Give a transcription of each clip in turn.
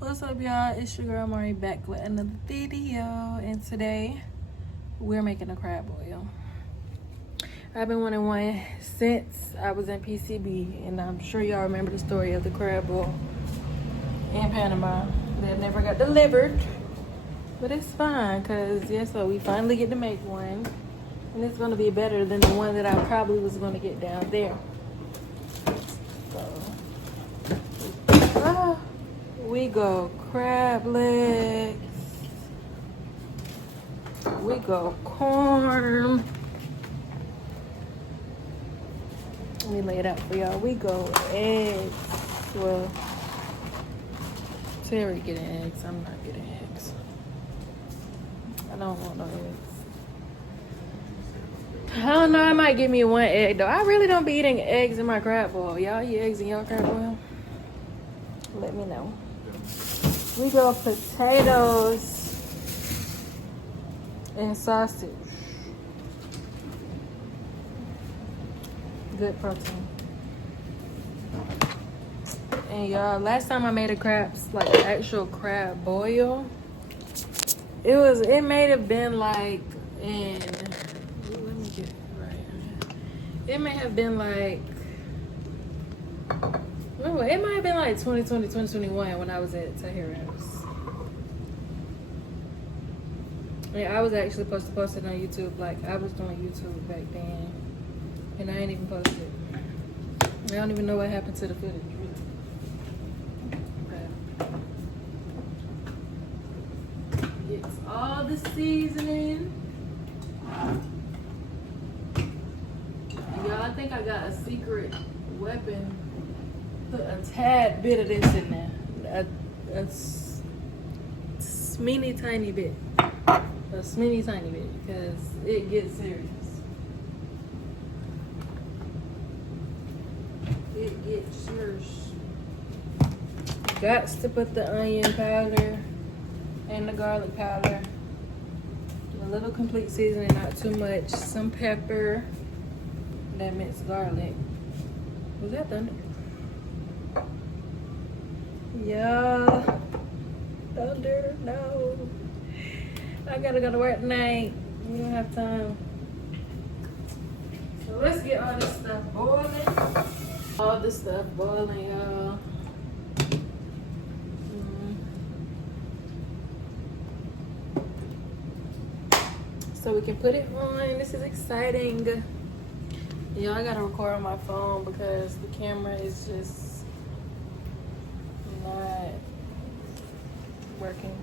What's up, y'all? It's your girl Mari back with another video, and today we're making a crab boil. I've been wanting one since I was in PCB, and I'm sure y'all remember the story of the crab boil in Panama that never got delivered, but it's fine because so we finally get to make one, and it's going to be better than the one that I probably was going to get down there. So we go crab legs, we go corn. Let me lay it out for y'all. We go eggs. Well, Terry getting eggs. I'm not getting eggs. I don't want no eggs. I don't know. I might give me one egg though. I really don't be eating eggs in my crab boil. Y'all eat eggs in y'all crab boil? Let me know. We go potatoes and sausage. Good protein. And y'all, last time I made a actual crab boil, it may have been like in, let me get it right. It may have been like, no, it might have been like 2020, 2021 when I was at Tahir House. Yeah, I was actually supposed to post it on YouTube. Like, I was doing YouTube back then, and I ain't even posted it. I don't even know what happened to the footage, really. Okay. It's all the seasoning. And y'all, I think I got a secret weapon. Put a tad bit of this in there. A smeeny tiny bit. A smeeny tiny bit, because it gets serious. It gets serious. Got to put the onion powder and the garlic powder. A little complete seasoning, not too much. Some pepper. That minced garlic. Was that thunder? Yeah. Thunder, no. I gotta go to work tonight. We don't have time. So let's get all this stuff boiling. All this stuff boiling, y'all. So we can put it on. This is exciting. Y'all, I gotta record on my phone because the camera is just not working.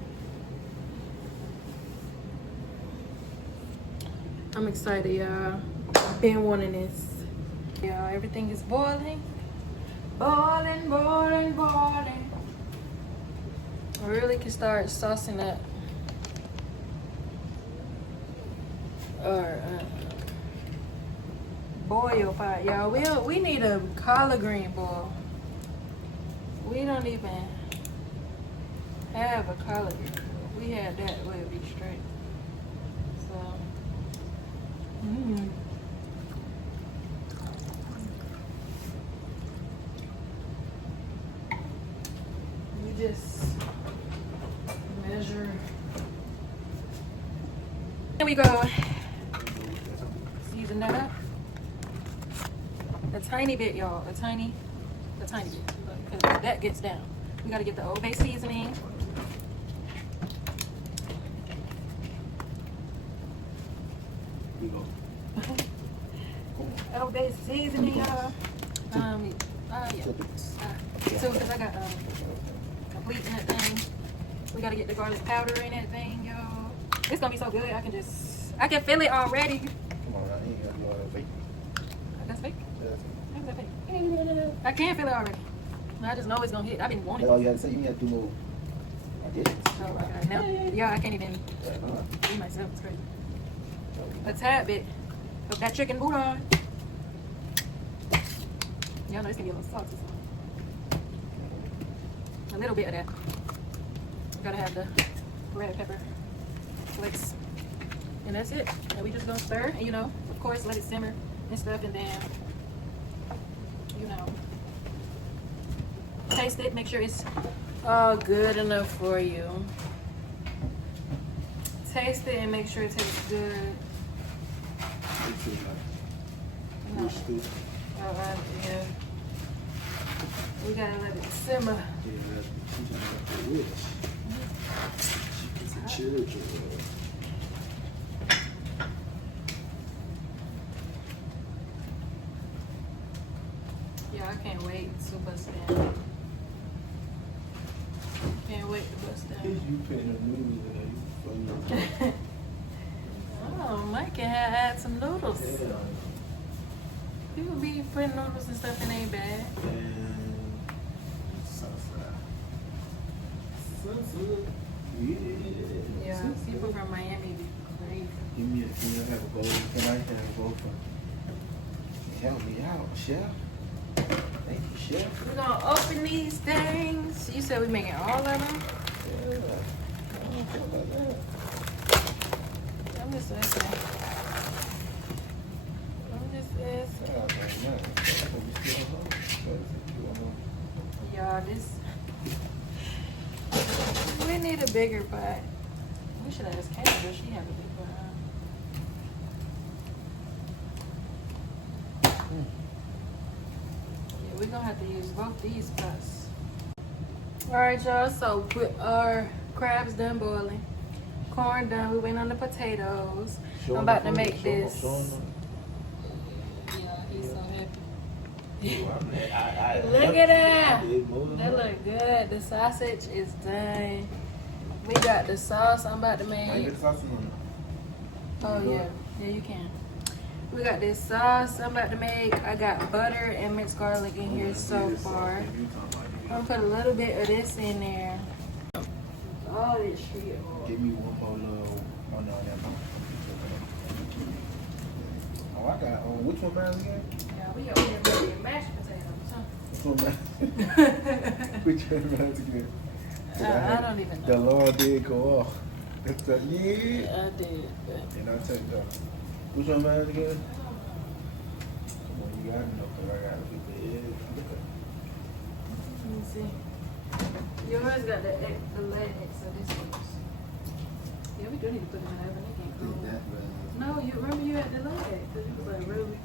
I'm excited, y'all. I've been wanting this. Y'all, everything is boiling. Boiling, boiling, boiling. I really can start saucing up. Or boil pot, y'all. We need a collard green boil. We don't even have a collard green boil. We had that, we'll be straight. So, we just measure. Here we go. Season that up. A tiny bit, y'all. A tiny bit. Because that gets down. We gotta get the Old Bay seasoning. Old Bay seasoning, y'all. So, because I got complete in that thing. We gotta get the garlic powder in that thing, y'all. It's gonna be so good. I can feel it already. Come on, I ain't got no fake. That's fake? Yeah, How's that fake? I can feel it already. I just know it's gonna hit. I've been wanting that's all it. you gotta say. You have to move. I did. Oh, right. Now, yeah, I can't even do myself. It's crazy. A tad bit of that chicken bouillon. Y'all know it's gonna be a little salty. A little bit of that. Gotta have the red pepper flakes. And that's it. And we just gonna stir and, of course, let it simmer and stuff, and then, Taste it. Make sure it's all good enough for you. Taste it and make sure it tastes good. No. Yeah. We gotta let it simmer. Yeah, I can't wait to bust down. Can't wait to bust down. You putting the noodles in there, you Oh, Mike can add some noodles. yeah. People be putting noodles and stuff in ain't bad. Yeah, people from Miami be crazy. Give me a, can I have a bowl? Can I have a bowl for? Help me out, chef. Thank you, chef. We're gonna open these things. You said we making all of them? Yeah. I don't feel like that. I'm just asking. Oh, man. Y'all, this. We need a bigger pot. We should ask Canada. She have a big pot. Yeah, we're gonna have to use both these pots. Alright, y'all. So, with our crabs done boiling, corn done, we went on the potatoes. I'm about to make this. Yeah, he's so happy. Look at that. That look good. The sausage is done. We got the sauce I'm about to make. Oh yeah, yeah you can. We got this sauce I'm about to make. I got butter and minced garlic in here so far. I'm gonna put a little bit of this in there. Oh, this shit. Give me one more little. Oh no, that one. Oh, I got. Which one, man, again? Yeah, we got here mashed potatoes. Huh? Which one, man? Which one, man, again? I don't even know. The Lord did go off. That's the, yeah. I did. But And I'll tell you that. Which one, man, again? Come on, you got to know, because I got to keep the eggs. let me see. Yours got the leg, so this one's. Yeah, we do need to put them in the oven. They can't go. No, you remember you had the leg, because you was like, really?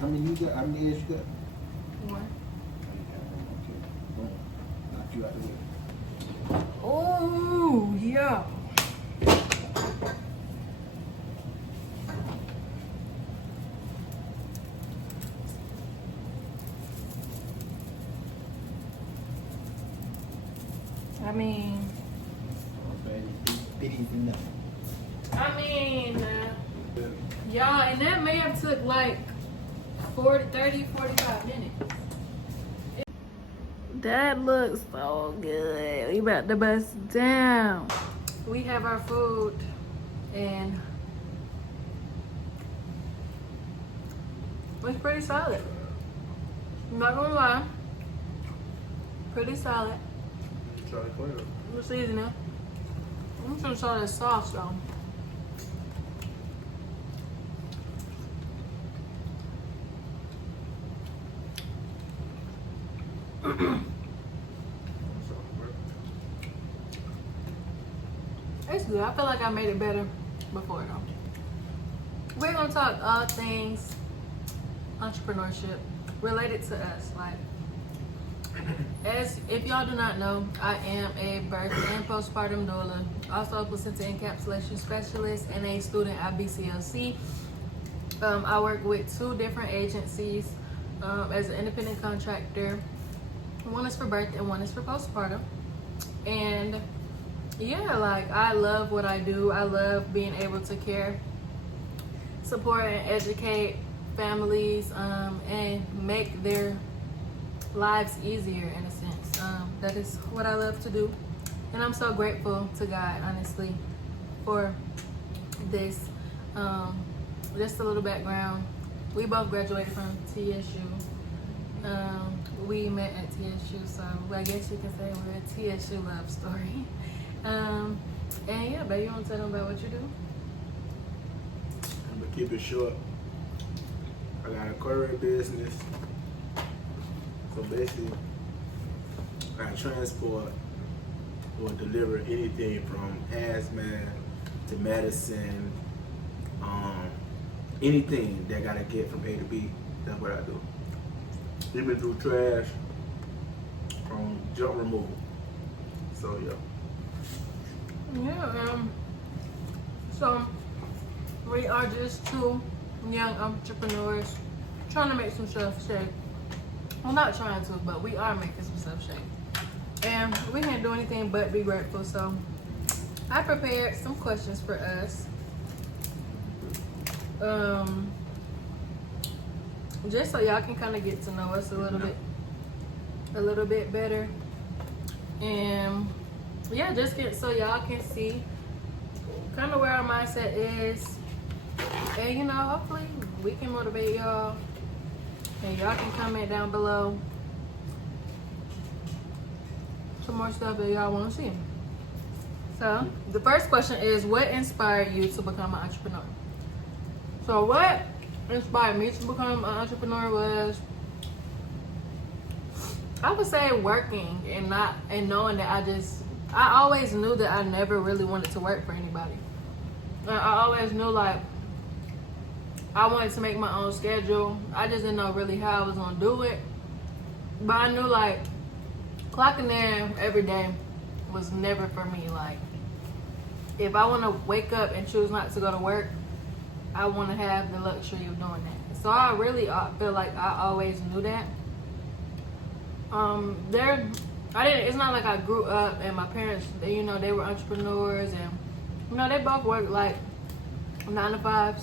How many you got? How many eggs you got? One. Okay. Boom. Knock you out the way. Oh, yeah. I mean, y'all, and that may have took like 30, 45 minutes. That looks so good. We about to bust down. We have our food and it's pretty solid. I'm not gonna lie. Pretty solid. Try to clear it. The seasoning. I'm just gonna try the sauce though. It's good. I feel like I made it better before though. We're gonna talk all things entrepreneurship related to us. Like, as if y'all do not know, I am a birth and postpartum doula, also a placenta encapsulation specialist and a student at BCLC. I work with 2 different agencies as an independent contractor. One is for birth and one is for postpartum. And yeah, like I love what I do. I love being able to care, support, and educate families and make their lives easier in a sense. That is what I love to do. And I'm so grateful to God, honestly, for this. Just a little background. We both graduated from TSU. We met at TSU, so I guess you can say we're a TSU love story. And yeah, babe, you want to tell them about what you do? I'm gonna keep it short. I got a courier business. So basically, I transport or deliver anything from hazmat to medicine, anything that gotta get from A to B. That's what I do. Even do trash, junk removal. So yeah. Yeah. So we are just two young entrepreneurs trying to make some stuff shake. Well, not trying to, but we are making some stuff shake. And we can't do anything but be grateful. So I prepared some questions for us. Just so y'all can kind of get to know us a little bit better. And yeah, just so y'all can see kind of where our mindset is. And you know, hopefully we can motivate y'all. And y'all can comment down below some more stuff that y'all want to see. So the first question is, what inspired you to become an entrepreneur? So what inspired me to become an entrepreneur was, I would say, working and knowing that I always knew that I never really wanted to work for anybody. I always knew like I wanted to make my own schedule. I just didn't know really how I was gonna do it. But I knew like clocking in every day was never for me. Like if I want to wake up and choose not to go to work, I want to have the luxury of doing that. So I really feel like I always knew that. It's not like I grew up and my parents, they were entrepreneurs, and they both worked like 9 to 5s.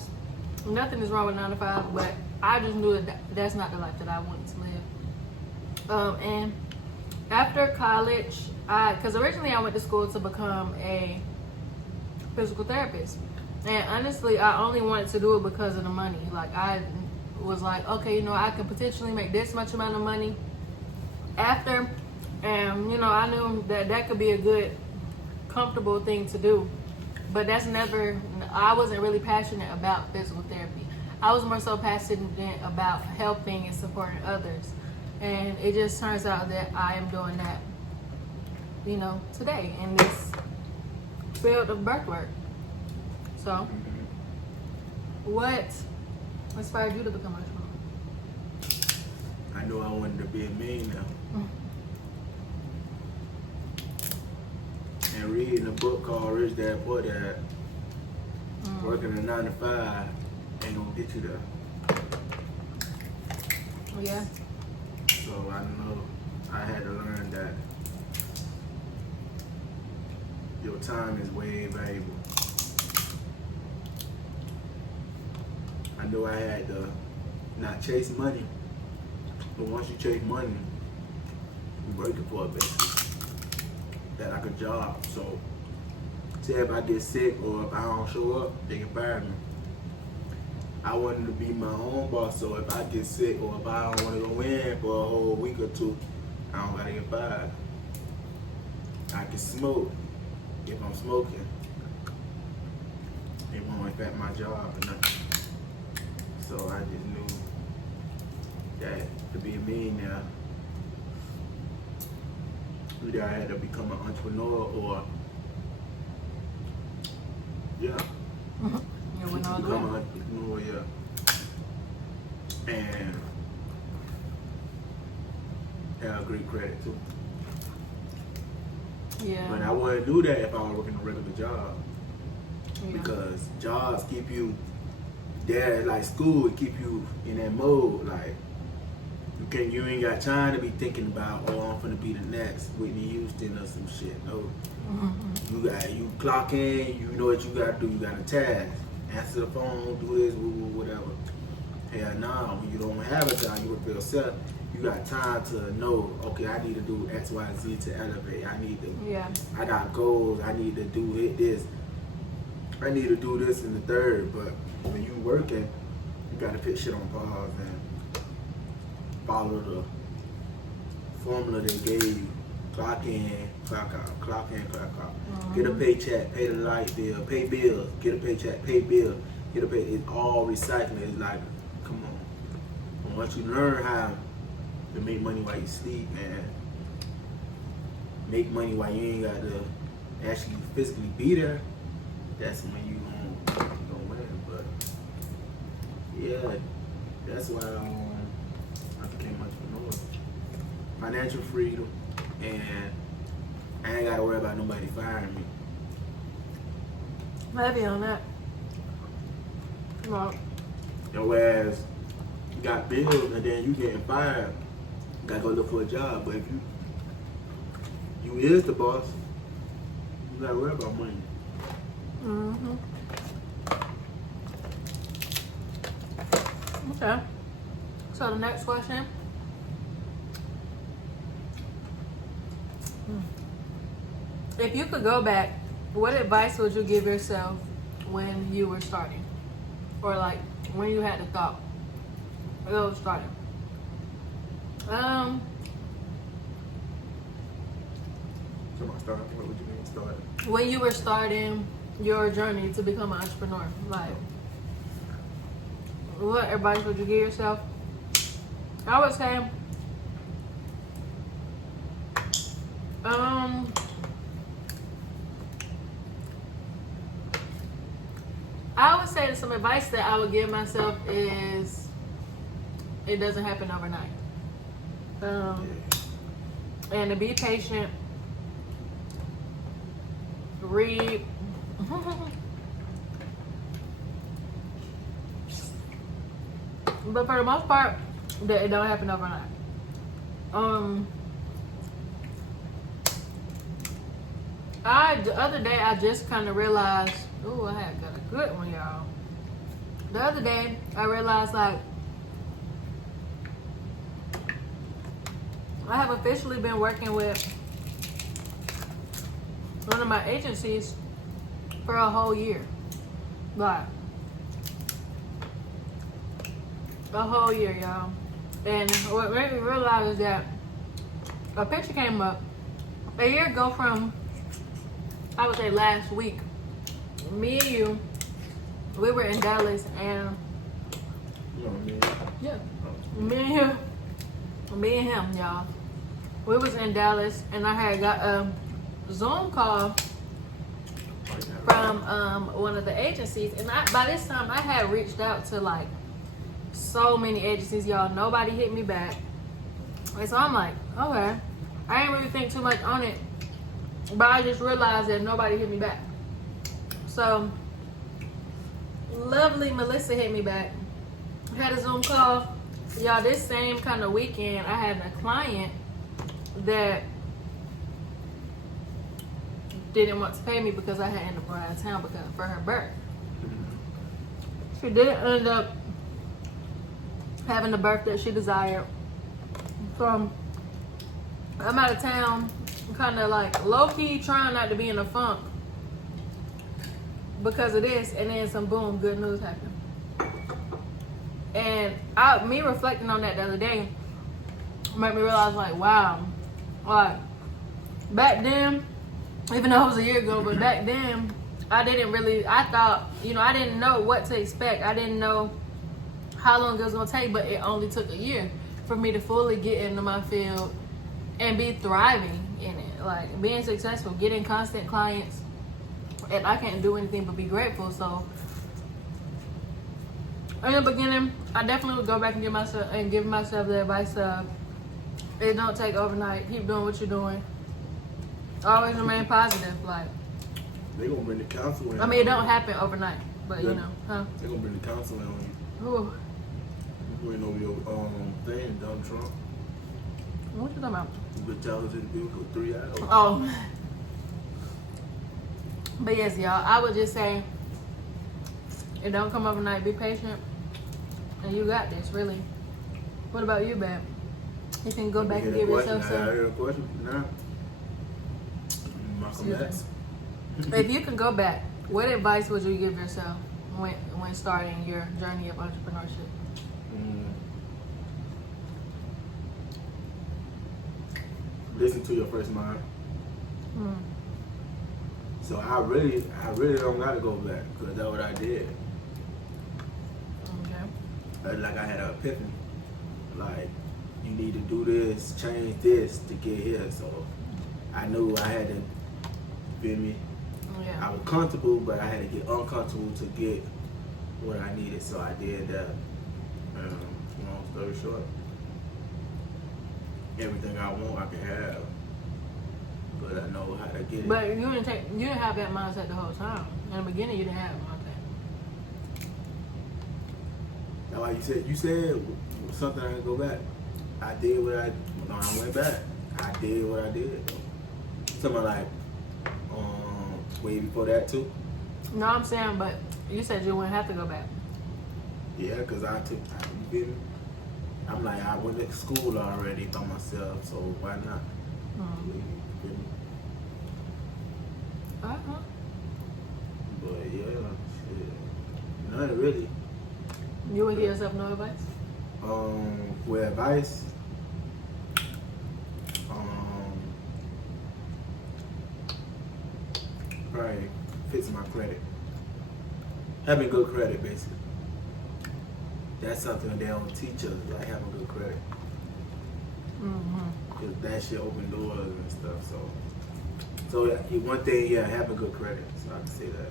Nothing is wrong with 9 to 5, but I just knew that that's not the life that I wanted to live. And after college, because originally I went to school to become a physical therapist. And honestly, I only wanted to do it because of the money. Like I was like, okay, I can potentially make this much amount of money after. And, I knew that could be a good, comfortable thing to do. But I wasn't really passionate about physical therapy. I was more so passionate about helping and supporting others. And it just turns out that I am doing that, today in this field of birthwork. So, what inspired you to become an entrepreneur? I knew I wanted to be a millionaire. And reading a book called Rich Dad Poor Dad, working a 9 to 5 ain't gonna get you there. Yeah. So I know I had to learn that your time is way valuable. I knew I had to not chase money, but once you chase money, you're working for it basically. That like a job. So say if I get sick or if I don't show up, they can fire me. I wanted to be my own boss, so if I get sick or if I don't want to go in for a whole week or two, I don't gotta get fired. I can smoke if I'm smoking. It won't affect my job or nothing. So I just knew that to be a millionaire, either I had to become an entrepreneur or become an entrepreneur, and have great credit too. Yeah. But I wouldn't do that if I was working a regular job. Yeah. Because jobs keep you there, like school, it keep you in that mode. Like you ain't got time to be thinking about, oh, I'm finna be the next Whitney Houston or some shit. No. You clock in, you know what you gotta do, you got a task. Answer the phone, do this, whatever. Hell nah, when you don't have a job, you work for yourself, you got time to know, okay, I need to do X, Y, Z to elevate. I got goals, I need to do this. I need to do this in the third, but when you working, you gotta put shit on pause and follow the formula they gave you. Clock in, clock out, clock in, clock out. Get a paycheck, pay the light bill, pay bills, get a paycheck, pay bill, get a pay. It's all recycling. It's like, come on. And once you learn how to make money while you sleep, man, make money while you ain't got to actually physically be there, that's when you gonna win. But yeah, that's why I became an entrepreneur. Financial freedom, and I ain't gotta worry about nobody firing me. Heavy on that. Well, And whereas you got bills and then you getting fired, you gotta go look for a job. But if you is the boss, you gotta worry about money. mm-hmm. Okay. So the next question. If you could go back, what advice would you give yourself when you were starting? Or like when you had the thought of starting? So start. What would you mean start? When you were starting your journey to become an entrepreneur, like what advice would you give yourself? I would say, some advice that I would give myself is it doesn't happen overnight. And to be patient, read. But for the most part, that it don't happen overnight. The other day I just kind of realized, oh, I had got a good one, y'all. The other day I realized like I have officially been working with one of my agencies for a whole year. Like a whole year, y'all. And what made me realize is that a picture came up a year ago from, I would say last week. Me and you, we were in Dallas and yeah, me and him, y'all. We was in Dallas and I had got a Zoom call from one of the agencies, and by this time I had reached out to like so many agencies, y'all. Nobody hit me back, and so I'm like, okay, I didn't really think too much on it, but I just realized that nobody hit me back. So lovely Melissa hit me back. Had a Zoom call, y'all. This same kind of weekend, I had a client that didn't want to pay me because I had ended up going out of town for her birth. She didn't end up having the birth that she desired. So I'm out of town, kind of like low-key trying not to be in a funk because of this, and then some boom, good news happened. And me reflecting on that the other day made me realize, like, wow, like back then, even though it was a year ago, but back then I thought, I didn't know what to expect. I didn't know how long it was gonna take, but it only took a year for me to fully get into my field and be thriving in it, like being successful, getting constant clients, and I can't do anything but be grateful. So in the beginning, I definitely would go back and give myself the advice of it don't take overnight. Keep doing what you're doing. Always remain positive. Like they gonna bring the council in. I mean, it don't happen overnight, but They They gonna bring the council in on you. Ooh, You ain't over your thing, Donald Trump. what you talking about? You been telling to the people for 3 hours. Oh, but yes, y'all. I would just say it don't come overnight. Be patient, and you got this. Really. What about you, babe? You can go back and give yourself I some. heard a question. Nah. Malcolm X. If you could go back, what advice would you give yourself when starting your journey of entrepreneurship? Listen to your first mind. So I really don't gotta go back because that's what I did. Okay. Like I had an epiphany. Like you need to do this, change this to get here. So I knew I had to, feel me? Yeah. I was comfortable, but I had to get uncomfortable to get what I needed, so I did that. Long story short, everything I want, I can have, but I know how to get it. But you didn't have that mindset the whole time. In the beginning, you didn't have a mindset. Now, like you said something I can go back. I did what I went back. I did what I did. Something like way before that too. No, I'm saying, but you said you wouldn't have to go back. Yeah, cause you feel me? I'm like, I went to school already by myself, so why not? Mm. You feel me? Uh-huh. But yeah, shit. Nothing really. You would give yourself no advice? For advice, probably fixing my credit. Having good credit, basically. That's something they don't teach us, like having good credit. Mm-hmm. Cause that shit open doors and stuff. So yeah, one thing, yeah, having good credit. So I can say that.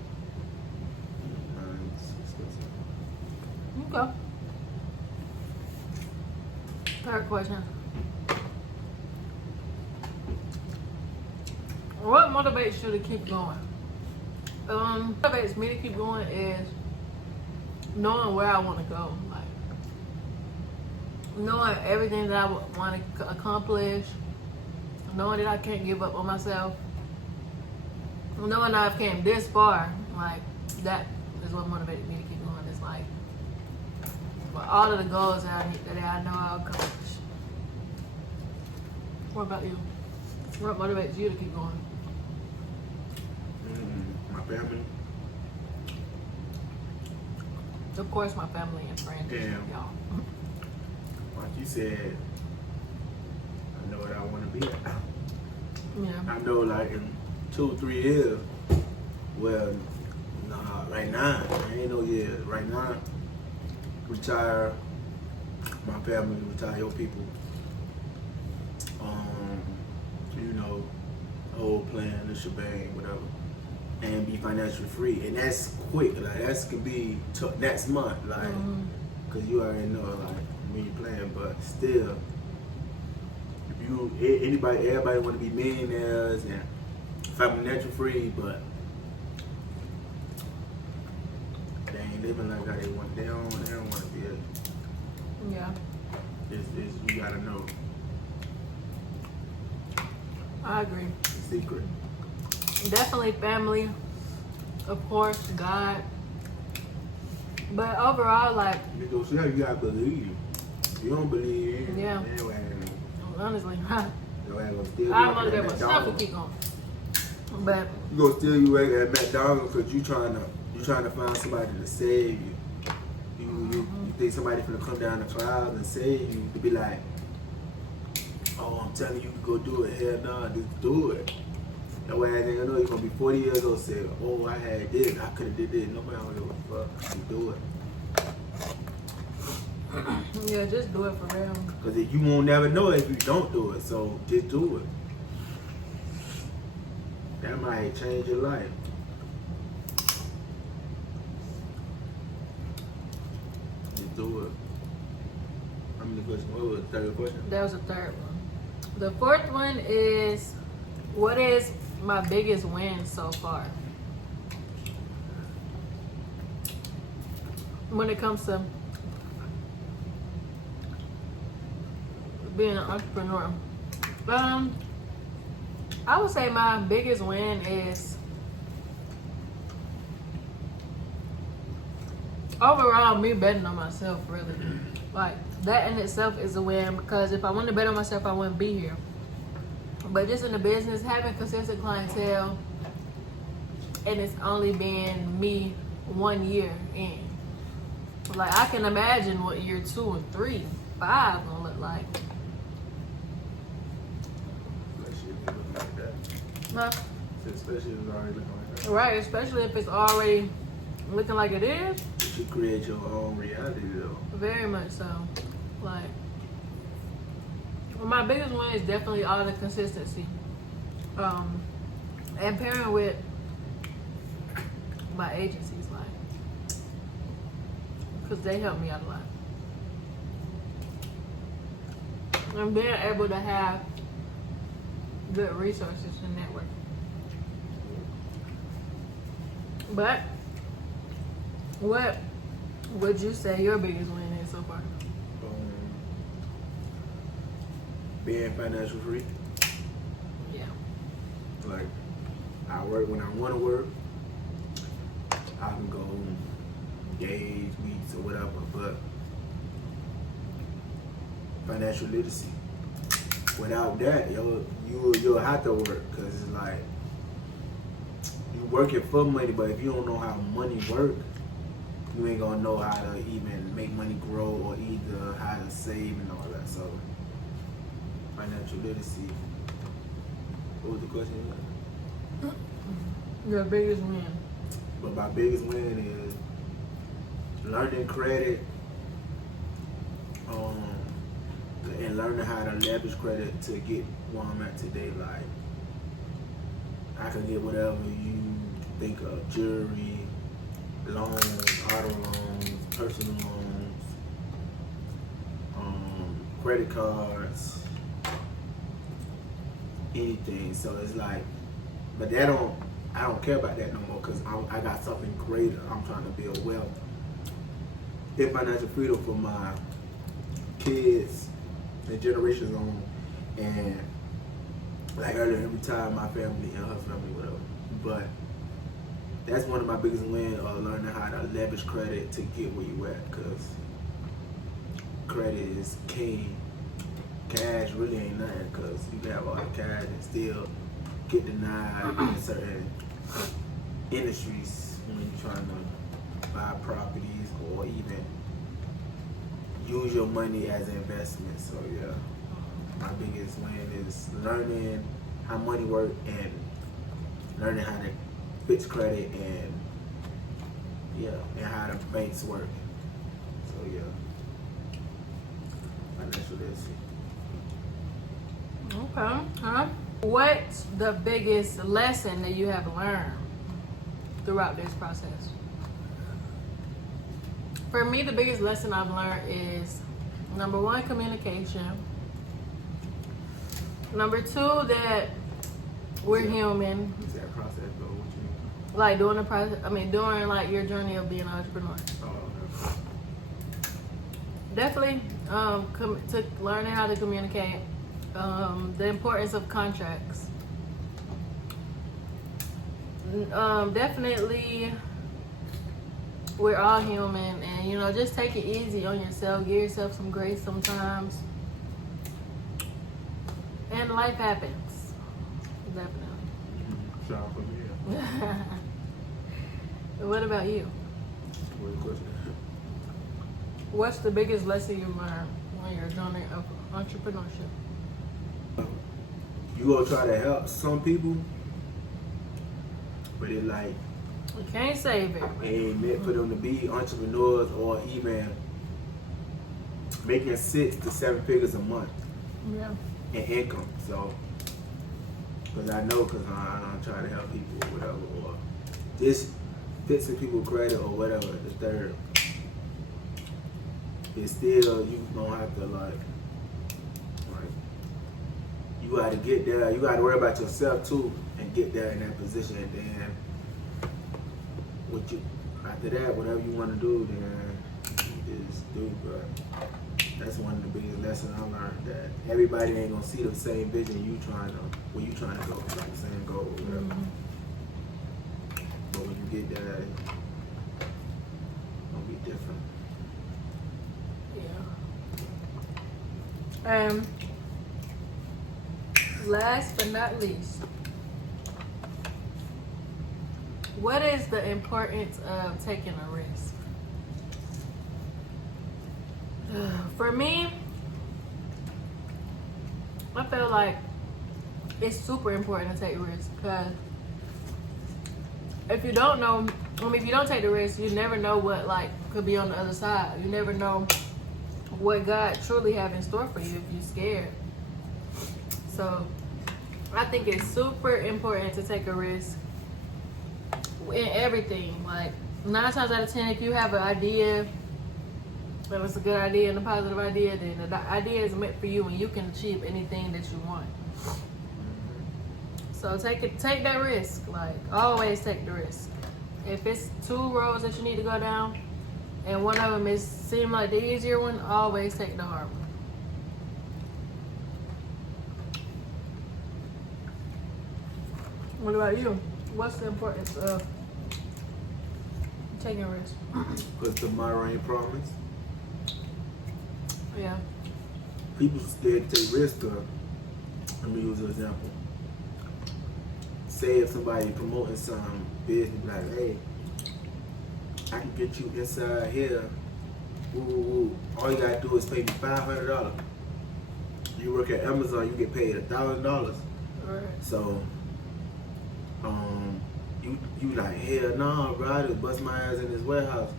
It's expensive. Okay. Third question. What motivates you to keep going? What motivates me to keep going is knowing where I want to go. Like, knowing everything that I want to accomplish. Knowing that I can't give up on myself. Knowing that I've came this far. Like, that is what motivated me to keep going. It's like, for all of the goals that I know I'll accomplish. What about you? What motivates you to keep going? My family. Of course, my family and friends. Yeah. Y'all. Like you said, I know what I want to be at. Yeah. I know, like in 2-3 years. Well, nah, right now, I ain't no years. Right now, retire my family, retire your people. You know, whole plan, the shebang, whatever, and be financially free. And that's quick. Like that's could be next month. Like, cause you already know, like when you playing. But still, if you everybody want to be millionaires and financial free, but they ain't living like how they want. They don't want to be it. Yeah. It's you gotta know I agree. the secret. Definitely family. Of course, God. But overall, like, You gotta believe. If you don't believe, Yeah. anyway, honestly, your ass gonna still I be motivate at myself to McDonald's. keep going. But You gonna still be working at McDonald's because you trying to find somebody to save you. You think somebody finna come down the clouds and save you to be like, oh, I'm telling you, go do it. Hell no, just do it. That way I think I know you're gonna be 40 years old saying, oh, I had this, I could have did this. Nobody don't give a fuck. Just do it. yeah, just do it for real. Because you won't never know if you don't do it. So just do it. That might change your life. Just do it. How many questions? What was the third question? That was the third one. The fourth one is, what is my biggest win so far? When it comes to being an entrepreneur. I would say my biggest win is overall me betting on myself, really. Like, that in itself is a win, because if I wanted to bet on myself, I wouldn't be here. But just in the business, having consistent clientele, and it's only been me 1 year in. Like, I can imagine what year 2 and 3, 5 gonna look like. Huh? Especially if it's already looking like that. Right, especially if it's already looking like it is. You create your own reality, though. Very much so. Like, well, my biggest win is definitely all the consistency. And pairing with my agencies, like, because they help me out a lot. And being able to have good resources to network. But what would you say your biggest win is so far? Being financial free. Yeah. Like, I work when I want to work. I can go days, weeks, or whatever, but financial literacy. Without that, you'll have to work, because it's like you working for money, but if you don't know how money work, you ain't gonna know how to even make money grow or either how to save and all that. So financial literacy. What was the question? Your biggest win. But my biggest win is learning credit, and learning how to leverage credit to get where I'm at today. Like, I can get whatever you think of: jewelry, loans, auto loans, personal loans, credit cards, anything. So it's like, but I don't care about that no more, because I got something greater. I'm trying to build wealth and financial freedom for my kids, the generations on, and like earlier, every time my family and her family, whatever. But that's one of my biggest wins, learning how to leverage credit to get where you at, because credit is king. Cash really ain't nothing, because you can have all the cash and still get denied in certain industries when you're trying to buy properties or even use your money as an investment. So yeah, my biggest win is learning how money works and learning how to fix credit and how the banks work. So yeah, financial literacy. Okay. What's the biggest lesson that you have learned throughout this process? For me, the biggest lesson I've learned is, number one, communication. Number two, that we're human. Is that process though? What you mean? Like during the process, during like your journey of being an entrepreneur. Oh, okay. Definitely, to learning how to communicate. The importance of contracts. Definitely, we're all human, and just take it easy on yourself. Give yourself some grace sometimes, and life happens. Definitely. Shout out for me. What about you? What's the question? What's the biggest lesson you learned on your journey of entrepreneurship? You gonna try to help some people, but it like You can't save it. ain't meant for them to be entrepreneurs or even making 6 to 7 figures a month Yeah. in income. So, because I know, because I'm trying to help people, whatever, or just fixing people credit or whatever. The third, it's still, you don't have to like you got to get there. You got to worry about yourself too, and get there in that position. And then, after that, whatever you want to do, then you just do. But that's one of the biggest lessons I learned, that everybody ain't gonna see the same vision you trying to, where you trying to go, like the same goal, or whatever. Mm-hmm. But when you get there, it's gonna be different. Yeah. Last but not least, what is the importance of taking a risk? For me, I feel like it's super important to take risks, because if you don't know, if you don't take the risk, you never know what could be on the other side. You never know what God truly have in store for you if you're scared. So I think it's super important to take a risk in everything. Like 9 times out of 10, if you have an idea, and it's a good idea and a positive idea, then the idea is meant for you and you can achieve anything that you want. So take that risk. Like, always take the risk. If it's 2 roads that you need to go down and one of them seem like the easier one, always take the hard one. What about you? What's the importance of taking a risk? Because tomorrow ain't promised. Yeah. People scared to take risks. Let me use an example. Say if somebody promoting some business, like, hey, I can get you inside here. Woo, woo, woo. All you gotta do is pay me $500. You work at Amazon, you get paid $1,000. Right. So, you like, hell nah, bro, I just bust my ass in this warehouse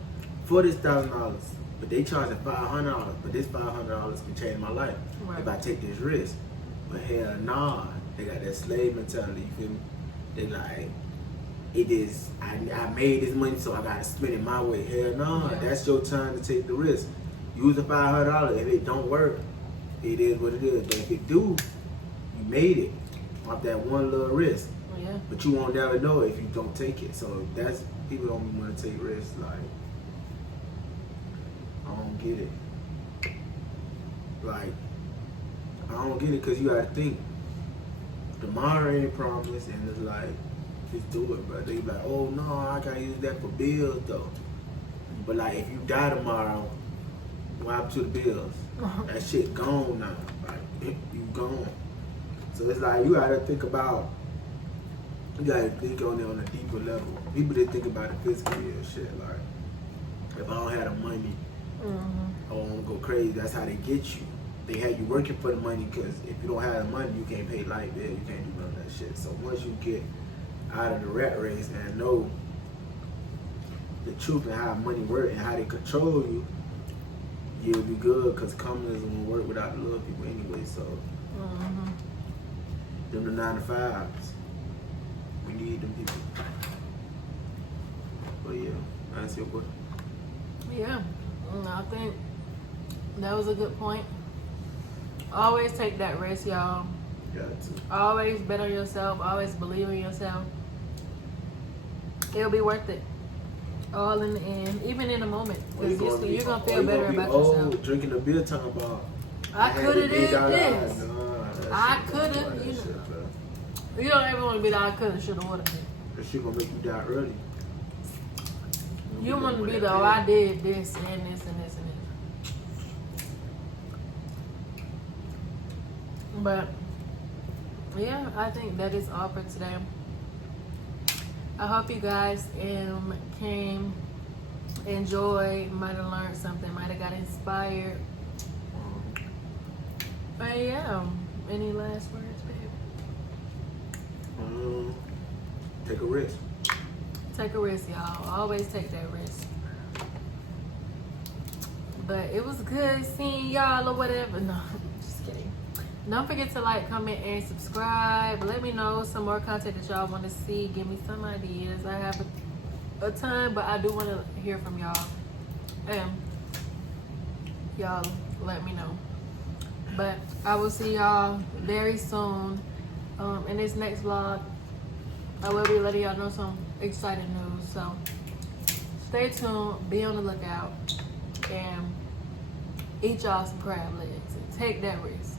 for this $1,000. But they charging $500. But this $500 can change my life if I take this risk. But hell nah, they got that slave mentality. You feel me? They like, it is. I made this money, so I gotta spend it my way. Hell nah, that's your time to take the risk. Use the $500. If it don't work, it is what it is. But if it do, you made it off that one little risk. Yeah. But you won't never know if you don't take it. So that's, people don't want to take risks. Like, I don't get it. Like, I don't get it because you gotta think. Tomorrow ain't promised, and it's like, just do it, bro. They be like, oh no, I gotta use that for bills though. But like, if you die tomorrow, what happened to the bills? That shit gone now. Like, you gone. So it's like, you gotta think about, you gotta think on it on a deeper level. People that think about it physically and shit. Like, if I don't have the money, I won't go crazy. That's how they get you. They have you working for the money, because if you don't have the money, you can't pay light bill, you can't do none of that shit. So once you get out of the rat race and know the truth and how money works and how they control you, you'll be good, because communism won't work without the little people anyway. So them the 9 to 5s. We need them people. But yeah, that's your question. Yeah, I think that was a good point. Always take that risk, y'all. Got to. Always bet on yourself. Always believe in yourself. It'll be worth it. All in the end, even in the moment, because you're gonna feel better about yourself. Drinking a beer, talking about, I could have did this. I could have. You don't ever want to be the I could have, should have, would have. That shit gonna make you die early. You want to be the, oh, I did this and this and this and this. But yeah, I think that is all for today. I hope you guys came, enjoyed, might have learned something, might have got inspired. But yeah, any last words, babe? Take a risk. Take a risk, y'all. Always take that risk. But it was good seeing y'all or whatever. No, just kidding. Don't forget to like, comment, and subscribe. Let me know some more content that y'all want to see. Give me some ideas. I have a ton, but I do want to hear from y'all. And y'all let me know. But I will see y'all very soon in this next vlog. I will be letting y'all know some exciting news. So stay tuned. Be on the lookout. And eat y'all some crab legs. And take that risk.